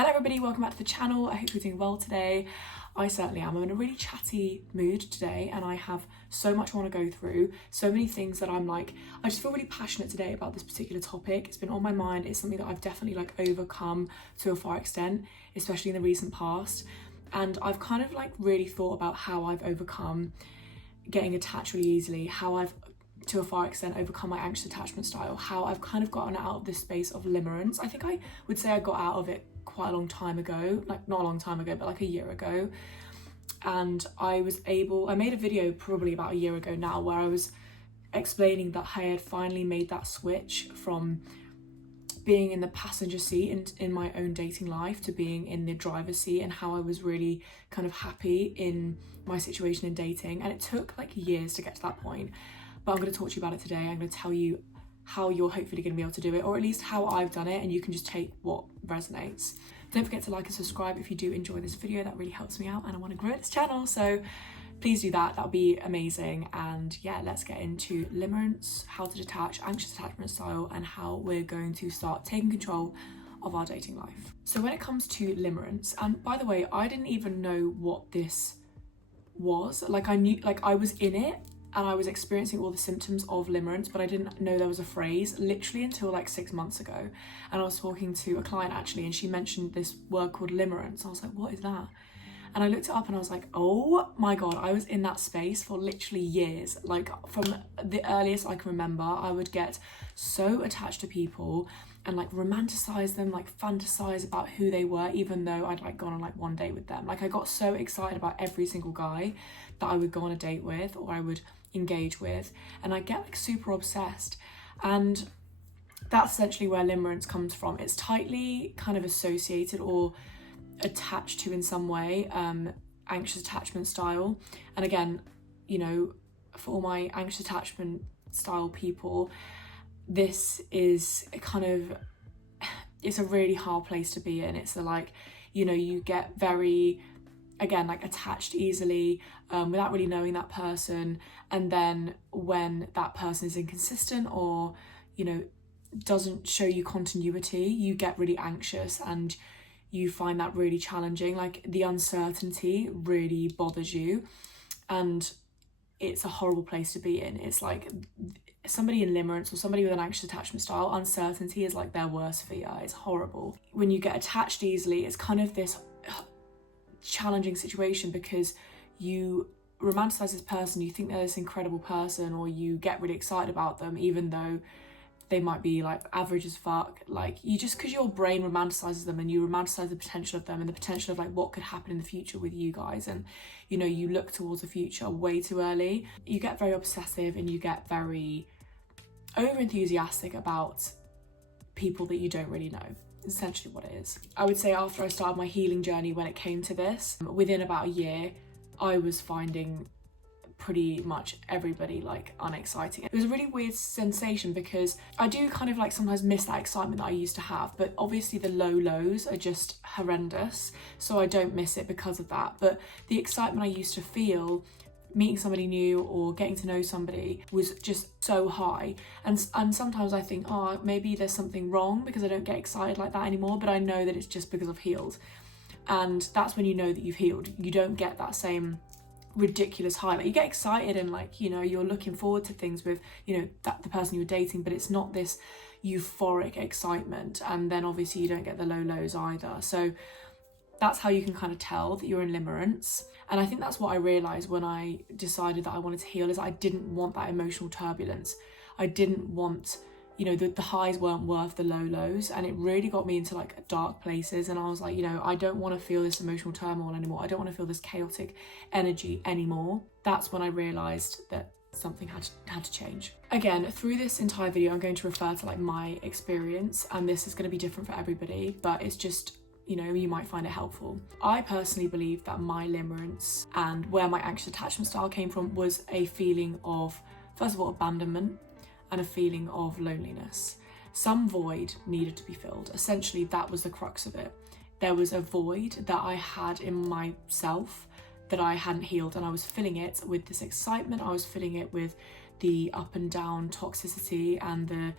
Hello everybody, welcome back to the channel. I hope you're doing well today. I certainly am. I'm in a really chatty mood today and I have so much I want to go through, so many things that I just feel really passionate today about this particular topic. It's been on my mind. It's something that I've definitely overcome to a far extent, especially in the recent past. And I've kind of really thought about how I've overcome getting attached really easily, how I've to a far extent overcome my anxious attachment style, how I've kind of gotten out of this space of limerence. I think I would say I got out of it quite a long time ago, not a long time ago, but a year ago. And I made a video probably about a year ago now where I was explaining that I had finally made that switch from being in the passenger seat in my own dating life to being in the driver's seat, and how I was really kind of happy in my situation in dating. And it took years to get to that point. But I'm going to talk to you about it today. I'm going to tell you how you're hopefully going to be able to do it, or at least how I've done it, and you can just take what resonates. Don't forget to like and subscribe if you do enjoy this video. That really helps me out and I want to grow this channel, so please do that. That would be amazing. And yeah, let's get into limerence, how to detach, anxious attachment style, and how we're going to start taking control of our dating life. So when it comes to limerence, and by the way, I didn't even know what this was. I knew, I was in it and I was experiencing all the symptoms of limerence, but I didn't know there was a phrase literally until 6 months ago. And I was talking to a client actually, and she mentioned this word called limerence. I was like, what is that? And I looked it up and I was like, oh my God, I was in that space for literally years. From the earliest I can remember, I would get so attached to people and romanticize them, fantasize about who they were, even though I'd gone on one date with them. I got so excited about every single guy that I would go on a date with or I would engage with, and I get super obsessed. And that's essentially where limerence comes from. It's tightly kind of associated or attached to in some way anxious attachment style. And again, for all my anxious attachment style people, this is it's a really hard place to be in. It's you get very, again, attached easily without really knowing that person. And then when that person is inconsistent or, doesn't show you continuity, you get really anxious and you find that really challenging. The uncertainty really bothers you, and it's a horrible place to be in. It's somebody in limerence or somebody with an anxious attachment style, uncertainty is their worst fear. It's horrible. When you get attached easily, it's kind of this challenging situation because you romanticize this person, you think they're this incredible person, or you get really excited about them even though they might be average as fuck. Because your brain romanticizes them and you romanticize the potential of them and the potential of what could happen in the future with you guys, and you look towards the future way too early. You get very obsessive and you get very over enthusiastic about people that you don't really know. It's essentially what it is. I would say after I started my healing journey, when it came to this, within about a year, I was finding pretty much everybody unexciting. It was a really weird sensation because I do kind of sometimes miss that excitement that I used to have, but obviously the low lows are just horrendous, so I don't miss it because of that. But the excitement I used to feel meeting somebody new or getting to know somebody was just so high, and sometimes I think, oh, maybe there's something wrong because I don't get excited like that anymore, but I know that it's just because I've healed. And that's when you know that you've healed. You don't get that same ridiculous high. You get excited and you're looking forward to things with the person you're dating, but it's not this euphoric excitement. And then obviously you don't get the low lows either. So that's how you can kind of tell that you're in limerence. And I think that's what I realized when I decided that I wanted to heal, is I didn't want that emotional turbulence. I didn't want, the highs weren't worth the low lows, and it really got me into dark places. And I was like, I don't want to feel this emotional turmoil anymore. I don't want to feel this chaotic energy anymore. That's when I realized that something had to change. Again, through this entire video, I'm going to refer to my experience, and this is going to be different for everybody, but it's just, you might find it helpful. I personally believe that my limerence and where my anxious attachment style came from was a feeling of, first of all, abandonment and a feeling of loneliness. Some void needed to be filled. Essentially, that was the crux of it. There was a void that I had in myself that I hadn't healed, and I was filling it with this excitement. I was filling it with the up and down toxicity and the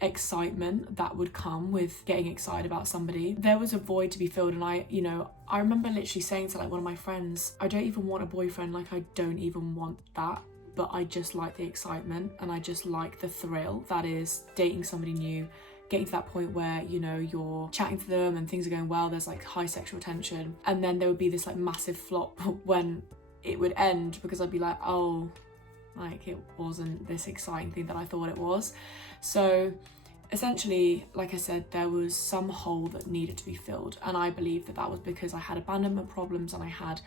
excitement that would come with getting excited about somebody. There was a void to be filled, and I remember literally saying to like one of my friends, I don't even want a boyfriend, like I don't even want that, but I just like the excitement and I just like the thrill that is dating somebody new, getting to that point where, you know, you're chatting to them and things are going well, there's like high sexual tension, and then there would be this like massive flop when it would end, because I'd be like, oh, like it wasn't this exciting thing that I thought it was. So essentially, like I said, there was some hole that needed to be filled, and I believe that that was because I had abandonment problems and I had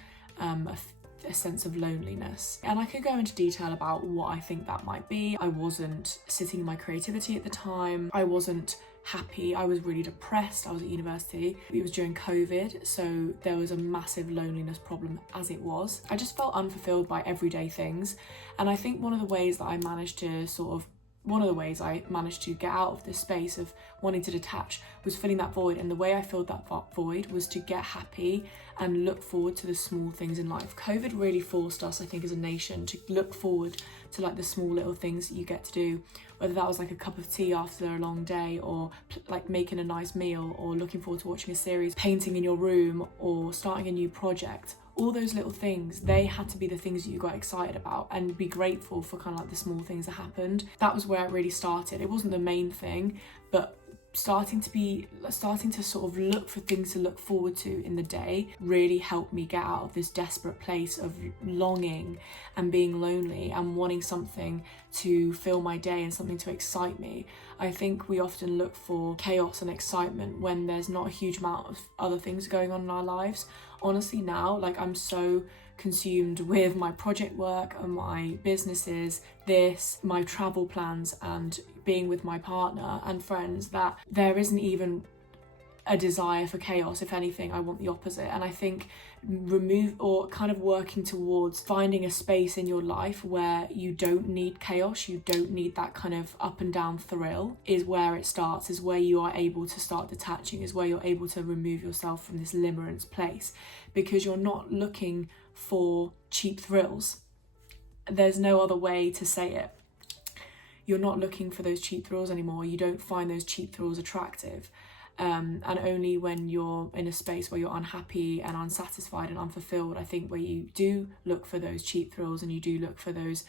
a sense of loneliness. And I could go into detail about what I think that might be. I wasn't sitting in my creativity at the time. I wasn't happy. I was really depressed. I was at university. It was during COVID, so there was a massive loneliness problem as it was. I just felt unfulfilled by everyday things. And I think one of the ways I managed to get out of this space of wanting to detach was filling that void. And the way I filled that void was to get happy and look forward to the small things in life. COVID really forced us, I think, as a nation to look forward to like the small little things that you get to do, whether that was like a cup of tea after a long day, or like making a nice meal, or looking forward to watching a series, painting in your room, or starting a new project. All those little things, they had to be the things that you got excited about, and be grateful for kind of like the small things that happened. That was where it really started. It wasn't the main thing, but starting to sort of look for things to look forward to in the day really helped me get out of this desperate place of longing and being lonely and wanting something to fill my day and something to excite me. I think we often look for chaos and excitement when there's not a huge amount of other things going on in our lives. Honestly, now, like, I'm so consumed with my project work and my businesses, my travel plans, and being with my partner and friends, that there isn't even a desire for chaos. If anything, I want the opposite. And I think working towards finding a space in your life where you don't need chaos, you don't need that kind of up and down thrill, is where it starts, is where you are able to start detaching, is where you're able to remove yourself from this limerence place, because you're not looking for cheap thrills. There's no other way to say it. You're not looking for those cheap thrills anymore. You don't find those cheap thrills attractive. And only when you're in a space where you're unhappy and unsatisfied and unfulfilled, I think, where you do look for those cheap thrills and you do look for those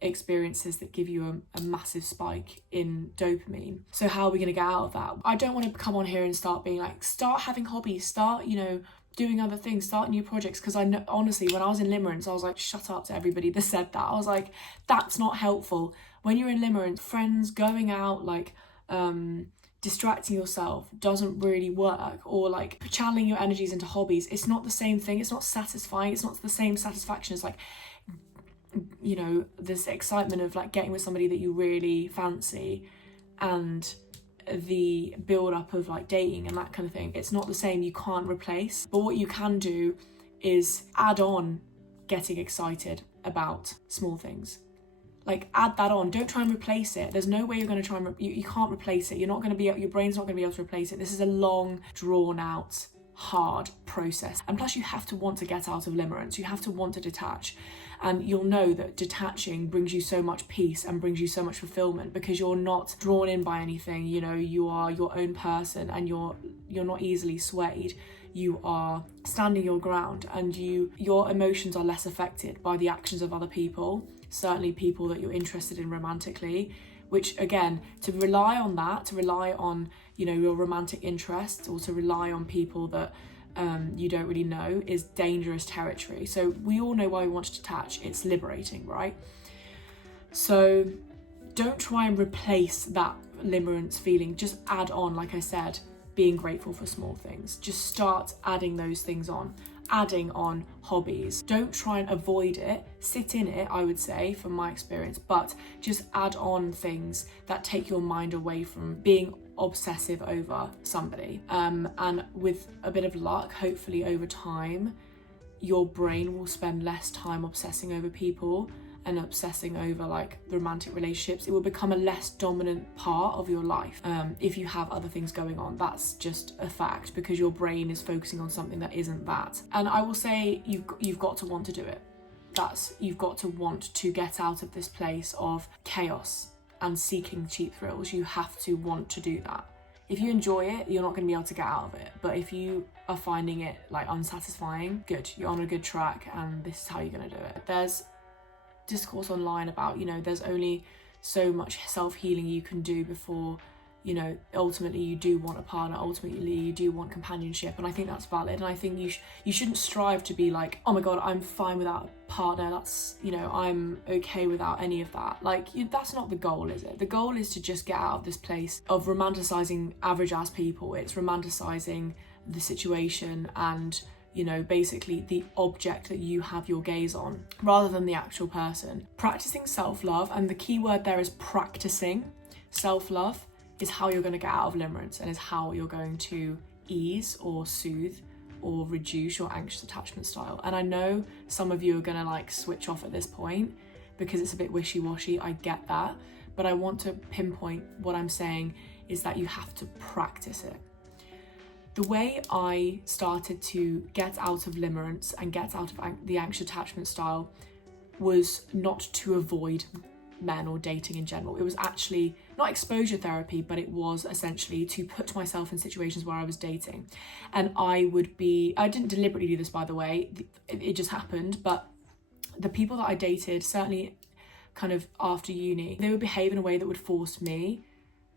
experiences that give you a massive spike in dopamine. So how are we going to get out of that? I don't want to come on here and start being like, start having hobbies, start, doing other things, start new projects, because I know, honestly, when I was in limerence, I was like, shut up to everybody that said that. I was like, that's not helpful. When you're in limerence, friends, going out, like distracting yourself doesn't really work, or like channeling your energies into hobbies. It's not the same thing. It's not satisfying. It's not the same satisfaction as like, this excitement of like getting with somebody that you really fancy and the build up of like dating and that kind of thing. It's not the same. You can't replace. But what you can do is add on getting excited about small things. Like, add that on. Don't try and replace it. There's no way you're going to try and you can't replace it. You're not going to be, your brain's not going to be able to replace it. This is a long, drawn out, hard process. And plus, you have to want to get out of limerence. You have to want to detach. And you'll know that detaching brings you so much peace and brings you so much fulfillment, because you're not drawn in by anything. You are your own person, and you're not easily swayed. You are standing your ground, and your emotions are less affected by the actions of other people, certainly people that you're interested in romantically, which, again, to rely on your romantic interests, or to rely on people that you don't really know, is dangerous territory. So we all know why we want to detach. It's liberating, right? So don't try and replace that limerence feeling. Just add on, like I said, being grateful for small things. Just start adding those things on. Adding on hobbies. Don't try and avoid it. Sit in it, I would say, from my experience, but just add on things that take your mind away from being obsessive over somebody. And with a bit of luck, hopefully over time, your brain will spend less time obsessing over people and obsessing over like romantic relationships. It will become a less dominant part of your life if you have other things going on. That's just a fact, because your brain is focusing on something that isn't that. And I will say, you've got to want to do it. You've got to want to get out of this place of chaos and seeking cheap thrills, you have to want to do that. If you enjoy it, you're not going to be able to get out of it. But if you are finding it like unsatisfying, good, you're on a good track, and this is how you're going to do it. There's discourse online about, you know, there's only so much self-healing you can do before, you know, ultimately you do want a partner, ultimately you do want companionship, and I think that's valid. And I think you shouldn't strive to be like, oh my god, I'm fine without a partner, that's, you know, I'm okay without any of that. Like, that's not the goal, is it? The goal is to just get out of this place of romanticizing average ass people. It's romanticizing the situation and, you know, basically the object that you have your gaze on rather than the actual person. Practicing self-love, and the key word there is practicing self-love, is how you're going to get out of limerence, and is how you're going to ease or soothe or reduce your anxious attachment style. And I know some of you are going to like switch off at this point because it's a bit wishy-washy, I get that, but I want to pinpoint what I'm saying is that you have to practice it. The way I started to get out of limerence and get out of the anxious attachment style was not to avoid men or dating in general. It was actually not exposure therapy, but it was essentially to put myself in situations where I was dating. And I didn't deliberately do this, by the way, it just happened, but the people that I dated, certainly kind of after uni, they would behave in a way that would force me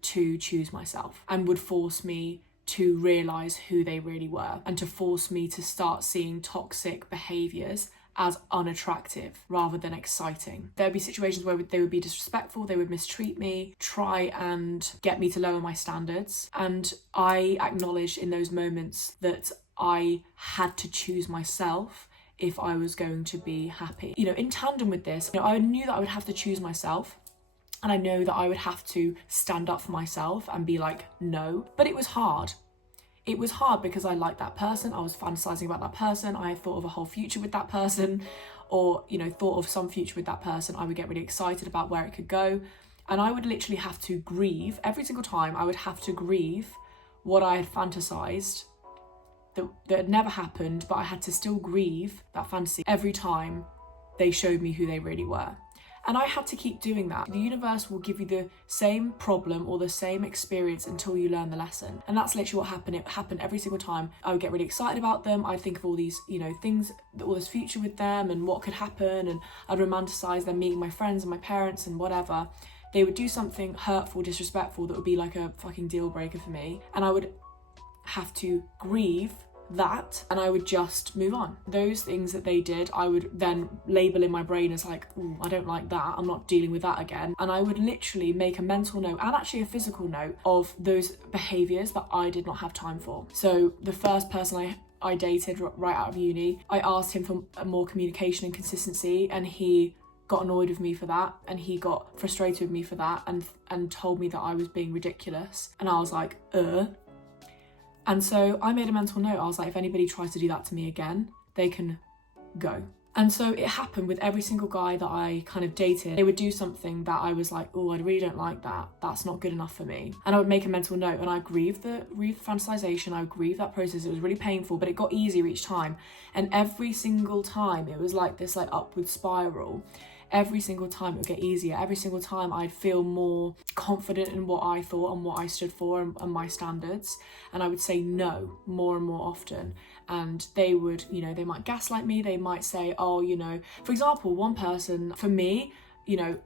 to choose myself and would force me to realise who they really were, and to force me to start seeing toxic behaviours as unattractive rather than exciting. There'd be situations where they would be disrespectful, they would mistreat me, try and get me to lower my standards. And I acknowledged in those moments that I had to choose myself if I was going to be happy. You know, in tandem with this, you know, I knew that I would have to choose myself, and I know that I would have to stand up for myself and be like, no. But it was hard. It was hard because I liked that person, I was fantasizing about that person, I thought of a whole future with that person, or, you know, thought of some future with that person. I would get really excited about where it could go, and I would literally have to grieve every single time. I would have to grieve what I had fantasized that had never happened, but I had to still grieve that fantasy every time they showed me who they really were. And I had to keep doing that. The universe will give you the same problem or the same experience until you learn the lesson. And that's literally what happened. It happened every single time. I would get really excited about them. I'd think of all these, you know, things, all this future with them and what could happen. And I'd romanticize them meeting my friends and my parents and whatever. They would do something hurtful, disrespectful that would be like a fucking deal breaker for me. And I would have to grieve that, and I would just move on. Those things that they did, I would then label in my brain as like, ooh, I don't like that, I'm not dealing with that again. And I would literally make a mental note and actually a physical note of those behaviours that I did not have time for. So the first person I dated right out of uni, I asked him for more communication and consistency, and he got annoyed with me for that, and he got frustrated with me for that, and told me that I was being ridiculous. And I was like, And so I made a mental note. I was like, if anybody tries to do that to me again, they can go. And so it happened with every single guy that I kind of dated. They would do something that I was like, oh, I really don't like that. That's not good enough for me. And I would make a mental note, and I grieved the fantasization. I grieved that process. It was really painful, but it got easier each time. And every single time it was like this like upward spiral. Every single time it would get easier. Every single time I'd feel more confident in what I thought and what I stood for and my standards. And I would say no more and more often. And they would, you know, they might gaslight me. They might say, oh, you know, for example, one person, for me, you know,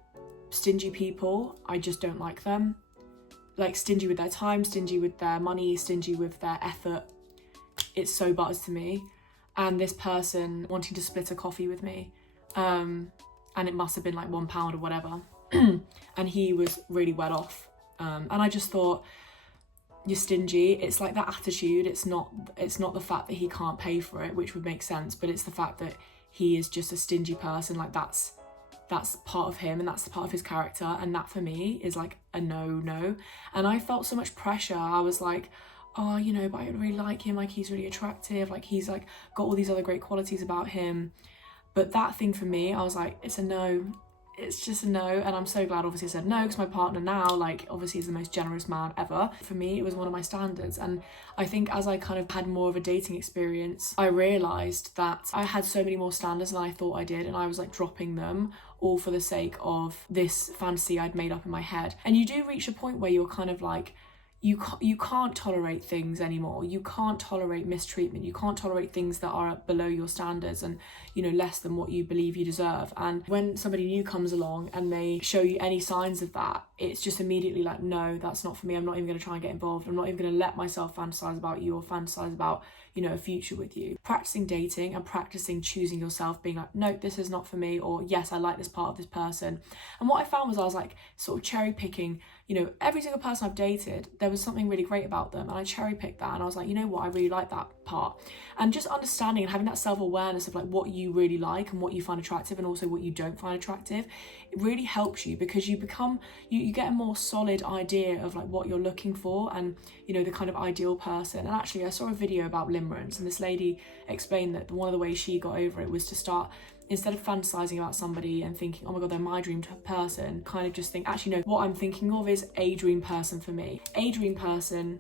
stingy people, I just don't like them. Like stingy with their time, stingy with their money, stingy with their effort. It's so butters to me. And this person wanting to split a coffee with me. And it must have been like £1 or whatever. And he was really well off. And I just thought, you're stingy. It's like that attitude. It's not the fact that he can't pay for it, which would make sense, but it's the fact that he is just a stingy person. Like that's part of him, and that's part of his character. And that for me is like a no. And I felt so much pressure. I was like, oh, you know, but I really like him. Like he's really attractive. Like he's like got all these other great qualities about him. But that thing for me, I was like, it's a no. it's just a no. And I'm so glad obviously I said no, because my partner now, like, obviously is the most generous man ever. For me, it was one of my standards. And I think as I kind of had more of a dating experience, I realised that I had so many more standards than I thought I did, and I was like dropping them all for the sake of this fantasy I'd made up in my head. And you do reach a point where you're kind of like, you can't tolerate things anymore. You can't tolerate mistreatment. You can't tolerate things that are below your standards and, you know, less than what you believe you deserve. And when somebody new comes along and they show you any signs of that, it's just immediately like, no, that's not for me. I'm not even going to try and get involved. I'm not even going to let myself fantasize about you or fantasize about, you know, a future with you. Practicing dating and practicing choosing yourself, being like, no, this is not for me, or yes, I like this part of this person. And what I found was I was like sort of cherry picking, you know, every single person I've dated, there was something really great about them, and I cherry picked that, and I was like, you know what, I really like that part. And just understanding and having that self-awareness of like what you really like and what you find attractive, and also what you don't find attractive, it really helps you, because you become, you get a more solid idea of like what you're looking for, and, you know, the kind of ideal person. And actually I saw a video about limerence, and this lady explained that one of the ways she got over it was to start, instead of fantasizing about somebody and thinking, oh my god, they're my dream person, kind of just think, actually no, what I'm thinking of is a dream person for me. A dream person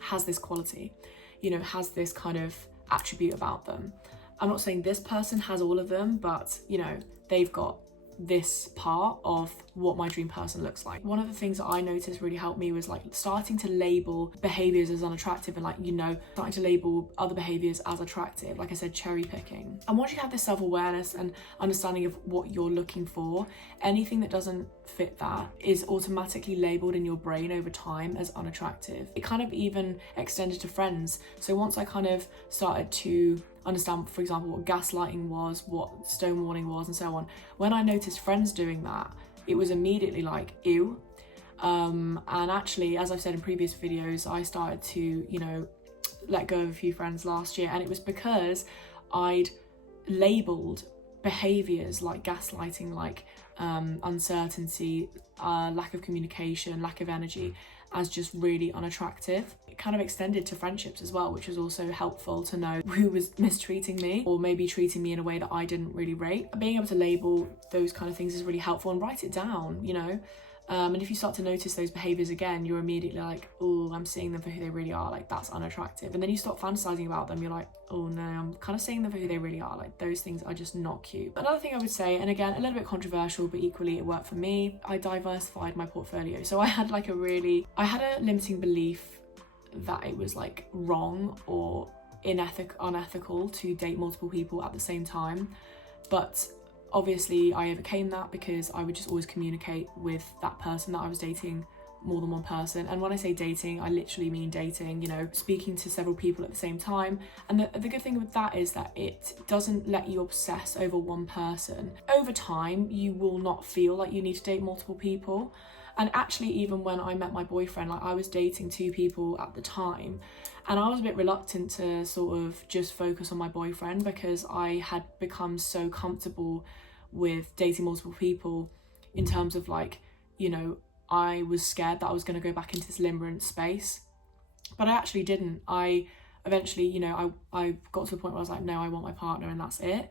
has this quality, you know, has this kind of attribute about them. I'm not saying this person has all of them, but, you know, they've got this part of what my dream person looks like. One of the things that I noticed really helped me was like starting to label behaviors as unattractive, and like, you know, starting to label other behaviors as attractive, like I said, cherry picking. And once you have this self-awareness and understanding of what you're looking for, anything that doesn't fit that is automatically labeled in your brain over time as unattractive. It kind of even extended to friends. So once I kind of started to understand, for example, what gaslighting was, what stonewalling was, and so on, when I noticed friends doing that, it was immediately like, ew. And actually, as I've said in previous videos, I started to, you know, let go of a few friends last year, and it was because I'd labelled behaviours like gaslighting, like uncertainty, lack of communication, lack of energy, as just really unattractive. It kind of extended to friendships as well, which was also helpful to know who was mistreating me or maybe treating me in a way that I didn't really rate. Being able to label those kind of things is really helpful, and write it down, you know. And if you start to notice those behaviours again, you're immediately like, oh, I'm seeing them for who they really are, like that's unattractive. And then you stop fantasizing about them, you're like, oh no, I'm kind of seeing them for who they really are, like those things are just not cute. Another thing I would say, and again, a little bit controversial, but equally it worked for me, I diversified my portfolio. So I had like I had a limiting belief that it was like wrong or unethical to date multiple people at the same time. But obviously I overcame that, because I would just always communicate with that person that I was dating more than one person. And when I say dating, I literally mean dating, you know, speaking to several people at the same time. And the good thing with that is that it doesn't let you obsess over one person. Over time, you will not feel like you need to date multiple people. And actually, even when I met my boyfriend, like I was dating 2 people at the time, and I was a bit reluctant to sort of just focus on my boyfriend, because I had become so comfortable with dating multiple people in terms of like, you know, I was scared that I was going to go back into this limerence space, but I actually didn't. I eventually, you know, I got to the point where I was like, no, I want my partner and that's it.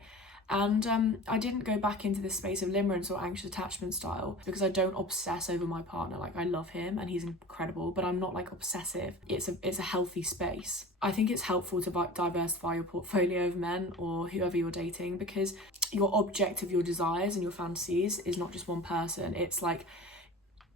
And I didn't go back into this space of limerence or anxious attachment style, because I don't obsess over my partner. Like, I love him and he's incredible, but I'm not like obsessive. It's a healthy space. I think it's helpful to diversify your portfolio of men or whoever you're dating, because your object of your desires and your fantasies is not just one person. It's like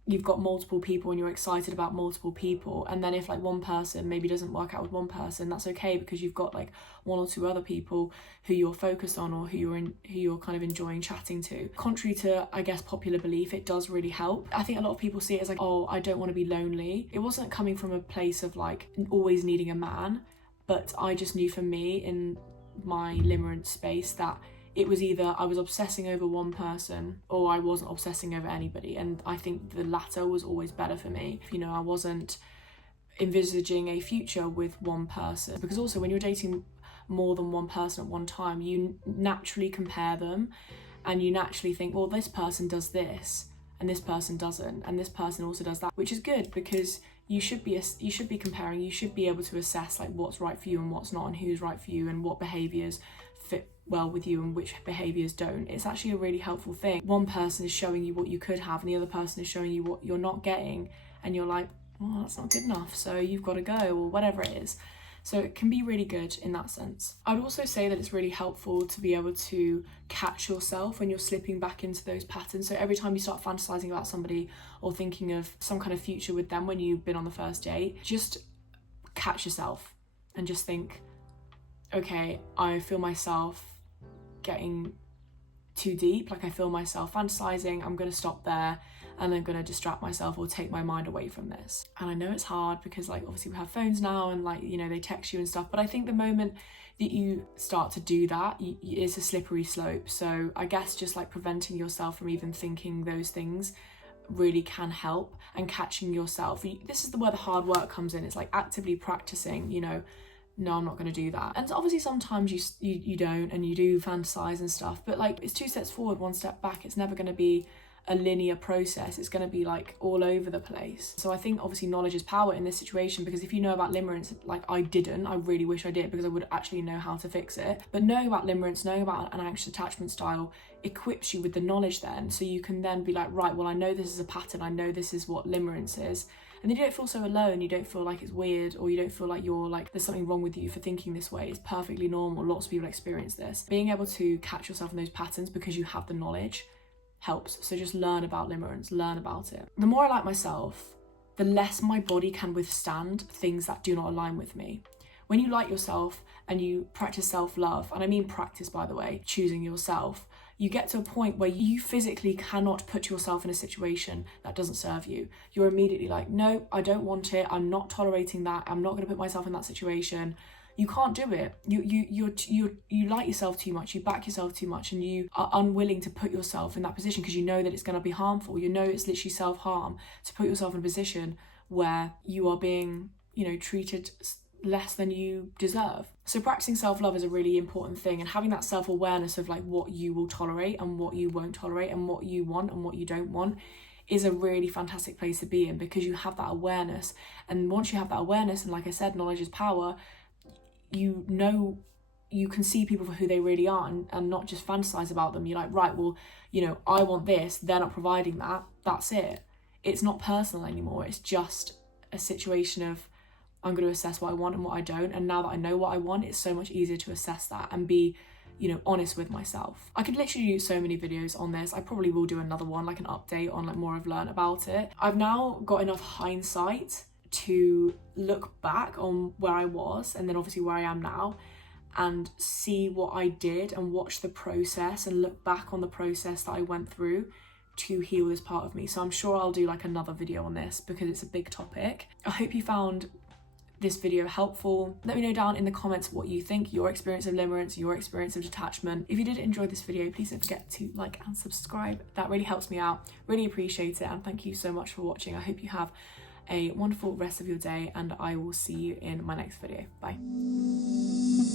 you've got multiple people and you're excited about multiple people, and then if like one person maybe doesn't work out with one person, that's okay, because you've got like 1 or 2 other people who you're focused on, or who you're kind of enjoying chatting to. Contrary to, I guess, popular belief, it does really help. I think a lot of people see it as like, oh, I don't want to be lonely. It wasn't coming from a place of like always needing a man, but I just knew for me in my limerence space that it was either I was obsessing over one person or I wasn't obsessing over anybody. And I think the latter was always better for me. You know, I wasn't envisaging a future with one person, because also when you're dating more than one person at one time, you naturally compare them and you naturally think, well, this person does this and this person doesn't, and this person also does that, which is good, because you should be comparing. You should be able to assess like what's right for you and what's not, and who's right for you, and what behaviors fit well with you and which behaviors don't. It's actually a really helpful thing. One person is showing you what you could have, and the other person is showing you what you're not getting, and you're like, well, that's not good enough, so you've got to go, or whatever it is. So it can be really good in that sense. I would also say that it's really helpful to be able to catch yourself when you're slipping back into those patterns. So every time you start fantasizing about somebody or thinking of some kind of future with them when you've been on the first date, just catch yourself and just think, okay, I feel myself getting too deep, like I feel myself fantasizing, I'm going to stop there, and I'm going to distract myself or take my mind away from this. And I know it's hard because like obviously we have phones now, and like, you know, they text you and stuff, but I think the moment that you start to do that, it's a slippery slope. So I guess just like preventing yourself from even thinking those things really can help, and catching yourself. This is where the hard work comes in. It's like actively practicing, you know, no, I'm not going to do that. And obviously sometimes you don't, and you do fantasize and stuff, but like it's 2 steps forward, 1 step back. It's never going to be a linear process. It's going to be like all over the place. So I think obviously knowledge is power in this situation, because if you know about limerence, like I didn't, I really wish I did, because I would actually know how to fix it. But knowing about limerence, knowing about an anxious attachment style equips you with the knowledge then, so you can then be like, right, well, I know this is a pattern, I know this is what limerence is. And then you don't feel so alone, you don't feel like it's weird, or you don't feel like you're like there's something wrong with you for thinking this way. It's perfectly normal. Lots of people experience this. Being able to catch yourself in those patterns because you have the knowledge helps. So just learn about limerence, learn about it. The more I like myself, the less my body can withstand things that do not align with me. When you like yourself and you practice self-love, and I mean practice, by the way, choosing yourself, you get to a point where you physically cannot put yourself in a situation that doesn't serve you. You're immediately like, no, I don't want it. I'm not tolerating that. I'm not going to put myself in that situation. You can't do it. You like yourself too much. You back yourself too much, and you are unwilling to put yourself in that position because you know that it's going to be harmful. You know it's literally self-harm to put yourself in a position where you are being, you know, treated less than you deserve. So practicing self-love is a really important thing, and having that self-awareness of like what you will tolerate and what you won't tolerate, and what you want and what you don't want, is a really fantastic place to be in, because you have that awareness. And once you have that awareness, and like I said, knowledge is power, you know, you can see people for who they really are, and not just fantasize about them. You're like, right, well, you know, I want this, they're not providing that, that's it. It's not personal anymore. It's just a situation of, I'm going to assess what I want and what I don't. And now that I know what I want, it's so much easier to assess that and be, you know, honest with myself. I could literally do so many videos on this. I probably will do another one, like an update on like more I've learned about it. I've now got enough hindsight to look back on where I was, and then obviously where I am now, and see what I did and watch the process and look back on the process that I went through to heal this part of me. So I'm sure I'll do like another video on this because it's a big topic. I hope you found this video helpful. Let me know down in the comments what you think, your experience of limerence, your experience of detachment. If you did enjoy this video, please don't forget to like and subscribe. That really helps me out. Really appreciate it, and thank you so much for watching. I hope you have a wonderful rest of your day, and I will see you in my next video. Bye.